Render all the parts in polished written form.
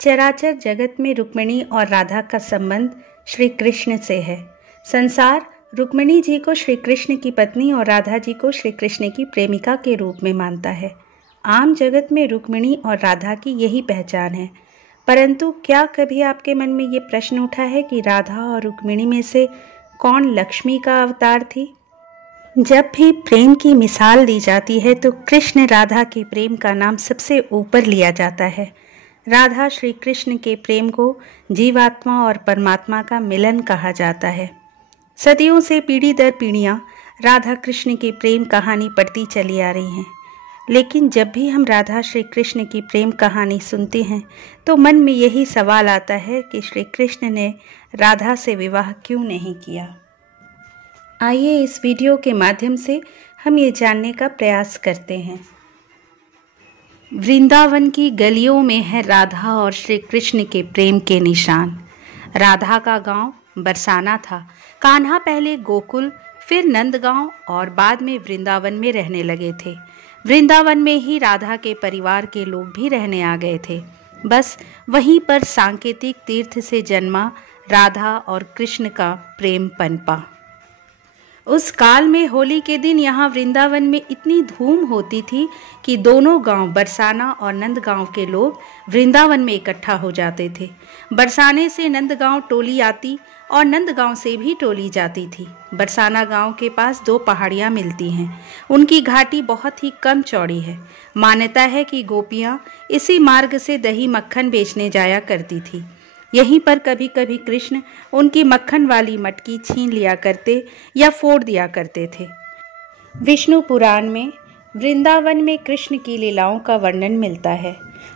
चराचर जगत में रुक्मिणी और राधा का संबंध श्री कृष्ण से है। संसार रुक्मिणी जी को श्री कृष्ण की पत्नी और राधा जी को श्री कृष्ण की प्रेमिका के रूप में मानता है। आम जगत में रुक्मिणी और राधा की यही पहचान है। परंतु क्या कभी आपके मन में ये प्रश्न उठा है कि राधा और रुक्मिणी में से कौन लक्ष्मी का अवतार थी? जब भी प्रेम की मिसाल दी जाती है तो कृष्ण राधा के प्रेम का नाम सबसे ऊपर लिया जाता है। राधा श्री कृष्ण के प्रेम को जीवात्मा और परमात्मा का मिलन कहा जाता है। सदियों से पीढ़ी दर पीढ़ियां राधा कृष्ण की प्रेम कहानी पढ़ती चली आ रही हैं। लेकिन जब भी हम राधा श्री कृष्ण की प्रेम कहानी सुनते हैं तो मन में यही सवाल आता है कि श्री कृष्ण ने राधा से विवाह क्यों नहीं किया। आइए इस वीडियो के माध्यम से हम ये जानने का प्रयास करते हैं। वृंदावन की गलियों में है राधा और श्री कृष्ण के प्रेम के निशान। राधा का गांव बरसाना था। कान्हा पहले गोकुल, फिर नंदगांव और बाद में वृंदावन में रहने लगे थे। वृंदावन में ही राधा के परिवार के लोग भी रहने आ गए थे। बस वहीं पर सांकेतिक तीर्थ से जन्मा राधा और कृष्ण का प्रेम पनपा। उस काल में होली के दिन यहाँ वृंदावन में इतनी धूम होती थी कि दोनों गांव बरसाना और नंदगांव के लोग वृंदावन में इकट्ठा हो जाते थे। बरसाने से नंदगांव टोली आती और नंदगांव से भी टोली जाती थी। बरसाना गांव के पास दो पहाड़ियां मिलती हैं। उनकी घाटी बहुत ही कम चौड़ी है। मान्यता है कि गोपियां इसी मार्ग से दही मक्खन बेचने जाया करती थी। यहीं पर कभी कभी कृष्ण उनकी मक्खन वाली मटकी छीन लिया करते या फोड़ दिया करते थे। विष्णु पुराण में वृंदावन में कृष्ण की लीलाओं का वर्णन मिलता है।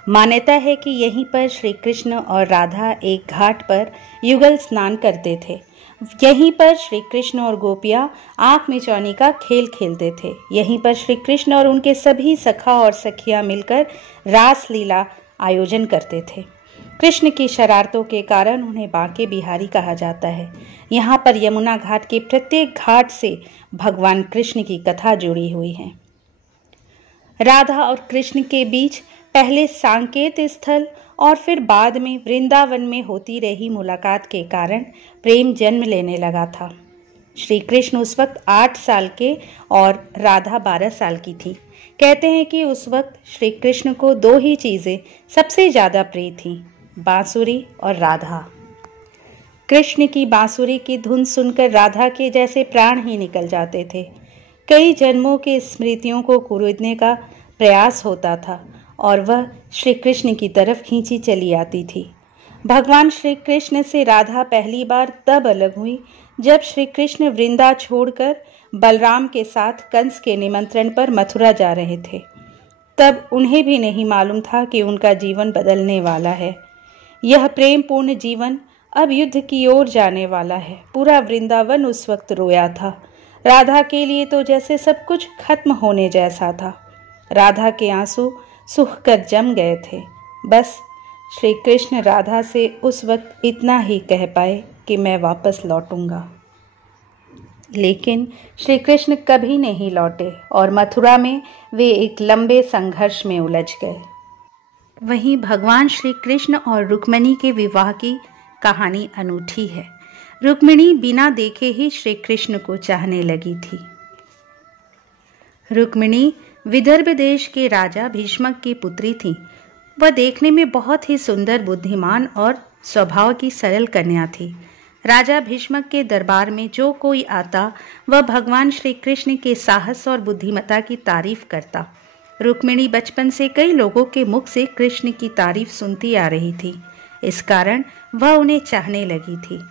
मान्यता है कि यहीं पर श्री कृष्ण और राधा एक घाट पर युगल स्नान करते थे। यहीं पर श्री कृष्ण और गोपियां आंख मिचौनी का खेल खेलते थे। यहीं पर श्री कृष्ण और उनके सभी सखा और सखियां मिलकर रास लीला आयोजन करते थे। कृष्ण की शरारतों के कारण उन्हें बांके बिहारी कहा जाता है। यहाँ पर यमुना घाट के प्रत्येक घाट से भगवान कृष्ण की कथा जुड़ी हुई है। राधा और कृष्ण के बीच पहले सांकेत स्थल और फिर बाद में वृंदावन में होती रही मुलाकात के कारण प्रेम जन्म लेने लगा था। श्री कृष्ण उस वक्त 8 साल के और राधा 12 साल की थी। कहते हैं कि उस वक्त श्री कृष्ण को 2 ही चीजें सबसे ज्यादा प्रिय थीं, बांसुरी और राधा। कृष्ण की बांसुरी की धुन सुनकर राधा के जैसे प्राण ही निकल जाते थे। कई जन्मों के स्मृतियों को कुरेदने का प्रयास होता था और वह श्री कृष्ण की तरफ खींची चली आती थी। भगवान श्री कृष्ण से राधा पहली बार तब अलग हुई जब श्री कृष्ण वृंदा छोड़कर बलराम के साथ कंस के निमंत्रण पर मथुरा जा रहे थे। तब उन्हें भी नहीं मालूम था कि उनका जीवन बदलने वाला है। यह प्रेम पूर्ण जीवन अब युद्ध की ओर जाने वाला है। पूरा वृंदावन उस वक्त रोया था। राधा के लिए तो जैसे सब कुछ खत्म होने जैसा था। राधा के आंसू सूख कर जम गए थे। बस श्री कृष्ण राधा से उस वक्त इतना ही कह पाए कि मैं वापस लौटूंगा। लेकिन श्री कृष्ण कभी नहीं लौटे और मथुरा में वे एक लंबे संघर्ष में उलझ गए। वहीं भगवान श्री कृष्ण और रुक्मिणी के विवाह की कहानी अनूठी है। रुक्मिणी बिना देखे ही श्री कृष्ण को चाहने लगी थी। रुक्मिणी विदर्भ देश के राजा भीष्मक की पुत्री थी। वह देखने में बहुत ही सुंदर, बुद्धिमान और स्वभाव की सरल कन्या थी। राजा भीष्मक के दरबार में जो कोई आता वह भगवान श्री कृष्ण के साहस और बुद्धिमत्ता की तारीफ करता। रुक्मिणी बचपन से कई लोगों के मुख से कृष्ण की तारीफ सुनती आ रही थी। इस कारण वह उन्हें चाहने लगी थी।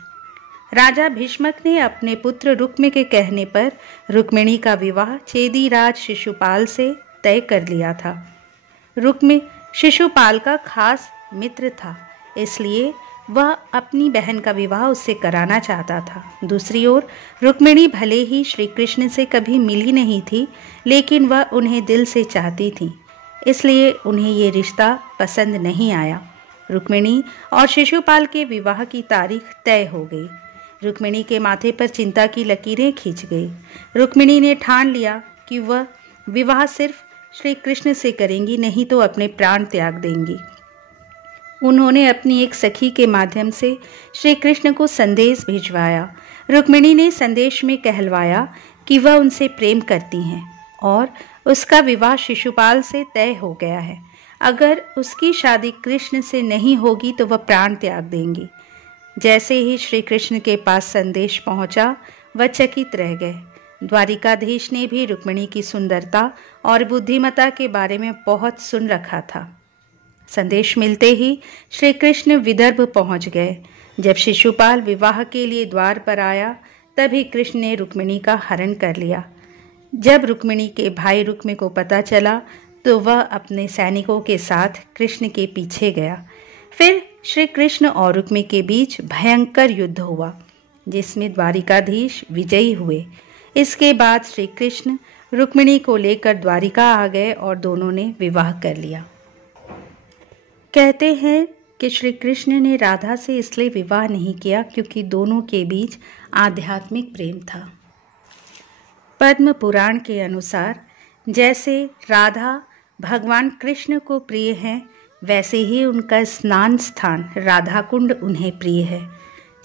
राजा भीष्मक ने अपने पुत्र रुक्म के कहने पर रुक्मिणी का विवाह चेदीराज शिशुपाल से तय कर लिया था। रुक्म शिशुपाल का खास मित्र था, इसलिए वह अपनी बहन का विवाह उससे कराना चाहता था। दूसरी ओर रुक्मिणी भले ही श्री कृष्ण से कभी मिली नहीं थी, लेकिन वह उन्हें दिल से चाहती थी, इसलिए उन्हें ये रिश्ता पसंद नहीं आया। रुक्मिणी और शिशुपाल के विवाह की तारीख तय हो गई। रुक्मिणी के माथे पर चिंता की लकीरें खींच गई। रुक्मिणी ने ठान लिया कि वह विवाह सिर्फ श्री कृष्ण से करेंगी, नहीं तो अपने प्राण त्याग देंगी। उन्होंने अपनी एक सखी के माध्यम से श्री कृष्ण को संदेश भिजवाया। रुक्मिणी ने संदेश में कहलवाया कि वह उनसे प्रेम करती हैं और उसका विवाह शिशुपाल से तय हो गया है। अगर उसकी शादी कृष्ण से नहीं होगी तो वह प्राण त्याग देंगी। जैसे ही श्री कृष्ण के पास संदेश पहुंचा, वह चकित रह गए। द्वारिकाधीश ने भी रुक्मिणी की सुंदरता और बुद्धिमता के बारे में बहुत सुन रखा था। संदेश मिलते ही श्री कृष्ण विदर्भ पहुंच गए। जब शिशुपाल विवाह के लिए द्वार पर आया, तभी कृष्ण ने रुक्मिणी का हरण कर लिया। जब रुक्मिणी के भाई रुक्मी को पता चला तो वह अपने सैनिकों के साथ कृष्ण के पीछे गया। फिर श्री कृष्ण और रुक्मी के बीच भयंकर युद्ध हुआ, जिसमें द्वारिकाधीश विजयी हुए। इसके बाद श्री कृष्ण रुक्मिणी को लेकर द्वारिका आ गए और दोनों ने विवाह कर लिया। कहते हैं कि श्री कृष्ण ने राधा से इसलिए विवाह नहीं किया क्योंकि दोनों के बीच आध्यात्मिक प्रेम था। पद्म पुराण के अनुसार जैसे राधा भगवान कृष्ण को प्रिय है, वैसे ही उनका स्नान स्थान राधा कुंड उन्हें प्रिय है।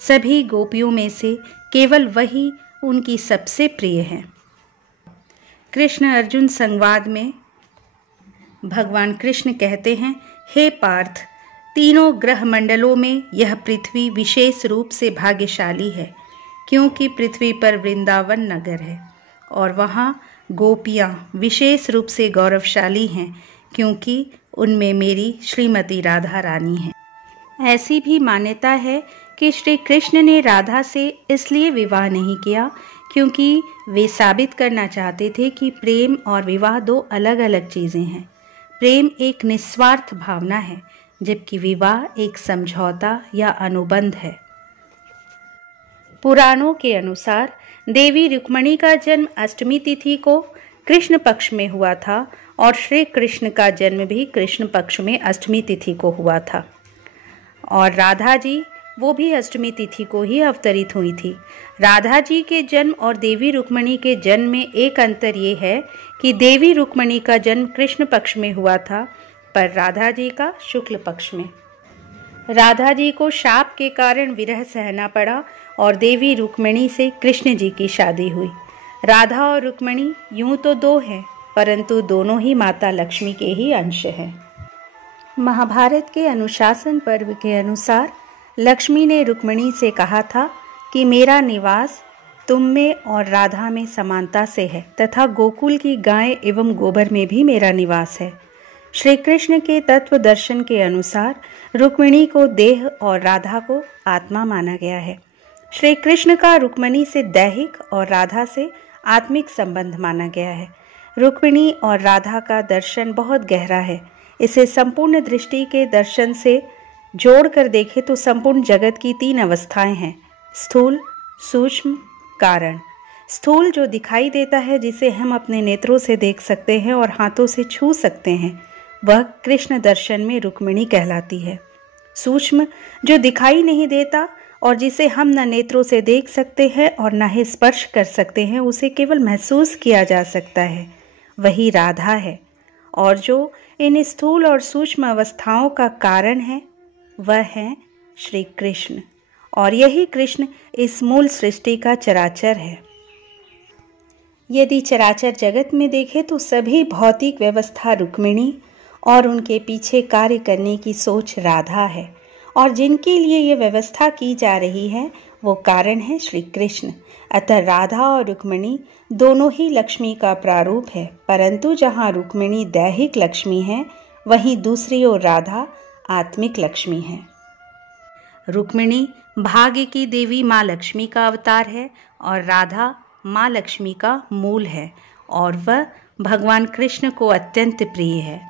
सभी गोपियों में से केवल वही उनकी सबसे प्रिय है। कृष्ण अर्जुन संवाद में भगवान कृष्ण कहते हैं, हे पार्थ, तीनों ग्रह मंडलों में यह पृथ्वी विशेष रूप से भाग्यशाली है, क्योंकि पृथ्वी पर वृंदावन नगर है और वहाँ गोपियाँ विशेष रूप से गौरवशाली हैं, क्योंकि उनमें मेरी श्रीमती राधा रानी है। ऐसी भी मान्यता है कि श्री कृष्ण ने राधा से इसलिए विवाह नहीं किया क्योंकि वे साबित करना चाहते थे कि प्रेम और विवाह दो अलग अलग चीज़ें हैं। प्रेम एक निस्वार्थ भावना है, जबकि विवाह एक समझौता या अनुबंध है। पुराणों के अनुसार देवी रुक्मिणी का जन्म अष्टमी तिथि को कृष्ण पक्ष में हुआ था और श्री कृष्ण का जन्म भी कृष्ण पक्ष में अष्टमी तिथि को हुआ था। और राधा जी वो भी अष्टमी तिथि को ही अवतरित हुई थी। राधा जी के जन्म और देवी रुक्मिणी के जन्म में एक अंतर ये है कि देवी रुक्मिणी का जन्म कृष्ण पक्ष में हुआ था, पर राधा जी का शुक्ल पक्ष में। राधा जी को शाप के कारण विरह सहना पड़ा और देवी रुक्मिणी से कृष्ण जी की शादी हुई। राधा और रुक्मिणी यूं तो दो हैं, परंतु दोनों ही माता लक्ष्मी के ही अंश हैं। महाभारत के अनुशासन पर्व के अनुसार लक्ष्मी ने रुक्मिणी से कहा था कि मेरा निवास तुम में और राधा में समानता से है तथा गोकुल की गाय एवं गोबर में भी मेरा निवास है। श्री कृष्ण के तत्व दर्शन के अनुसार रुक्मिणी को देह और राधा को आत्मा माना गया है। श्री कृष्ण का रुक्मिणी से दैहिक और राधा से आत्मिक संबंध माना गया है। रुक्मिणी और राधा का दर्शन बहुत गहरा है। इसे संपूर्ण दृष्टि के दर्शन से जोड़कर देखें तो संपूर्ण जगत की तीन अवस्थाएं हैं: स्थूल, सूक्ष्म, कारण। स्थूल जो दिखाई देता है, जिसे हम अपने नेत्रों से देख सकते हैं और हाथों से छू सकते हैं, वह कृष्ण दर्शन में रुक्मिणी कहलाती है। सूक्ष्म जो दिखाई नहीं देता और जिसे हम न नेत्रों से देख सकते हैं और न ही स्पर्श कर सकते हैं, उसे केवल महसूस किया जा सकता है, वही राधा है। और जो इन स्थूल और सूक्ष्म अवस्थाओं का कारण है, वह है श्री कृष्ण, और यही कृष्ण इस मूल सृष्टि का चराचर है। यदि चराचर जगत में देखें तो सभी भौतिक व्यवस्था रुक्मिणी और उनके पीछे कार्य करने की सोच राधा है, और जिनके लिए ये व्यवस्था की जा रही है वो कारण है श्री कृष्ण। अतः राधा और रुक्मिणी दोनों ही लक्ष्मी का प्रारूप है, परंतु जहाँ रुक्मिणी दैहिक लक्ष्मी है, वहीं दूसरी ओर राधा आत्मिक लक्ष्मी है। रुक्मिणी भाग्य की देवी माँ लक्ष्मी का अवतार है और राधा माँ लक्ष्मी का मूल है, और वह भगवान कृष्ण को अत्यंत प्रिय है।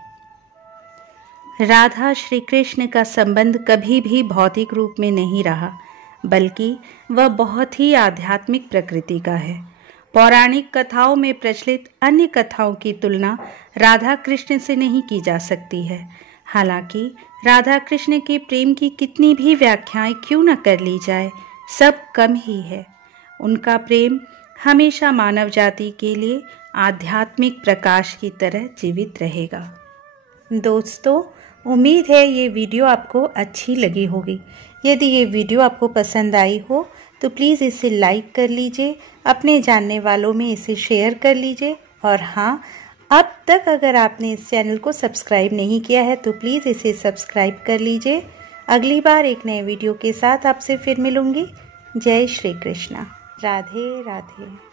राधा श्री कृष्ण का संबंध कभी भी भौतिक रूप में नहीं रहा, बल्कि वह बहुत ही आध्यात्मिक प्रकृति का है। पौराणिक कथाओं में प्रचलित अन्य कथाओं की तुलना राधा कृष्ण से नहीं की जा सकती है। हालांकि राधा कृष्ण के प्रेम की कितनी भी व्याख्याएं क्यों न कर ली जाए, सब कम ही है। उनका प्रेम हमेशा मानव जाति के लिए आध्यात्मिक प्रकाश की तरह जीवित रहेगा। दोस्तों, उम्मीद है ये वीडियो आपको अच्छी लगी होगी। यदि ये वीडियो आपको पसंद आई हो तो प्लीज़ इसे लाइक कर लीजिए, अपने जानने वालों में इसे शेयर कर लीजिए। और हाँ, अब तक अगर आपने इस चैनल को सब्सक्राइब नहीं किया है तो प्लीज़ इसे सब्सक्राइब कर लीजिए। अगली बार एक नए वीडियो के साथ आपसे फिर मिलूँगी। जय श्री कृष्णा। राधे राधे।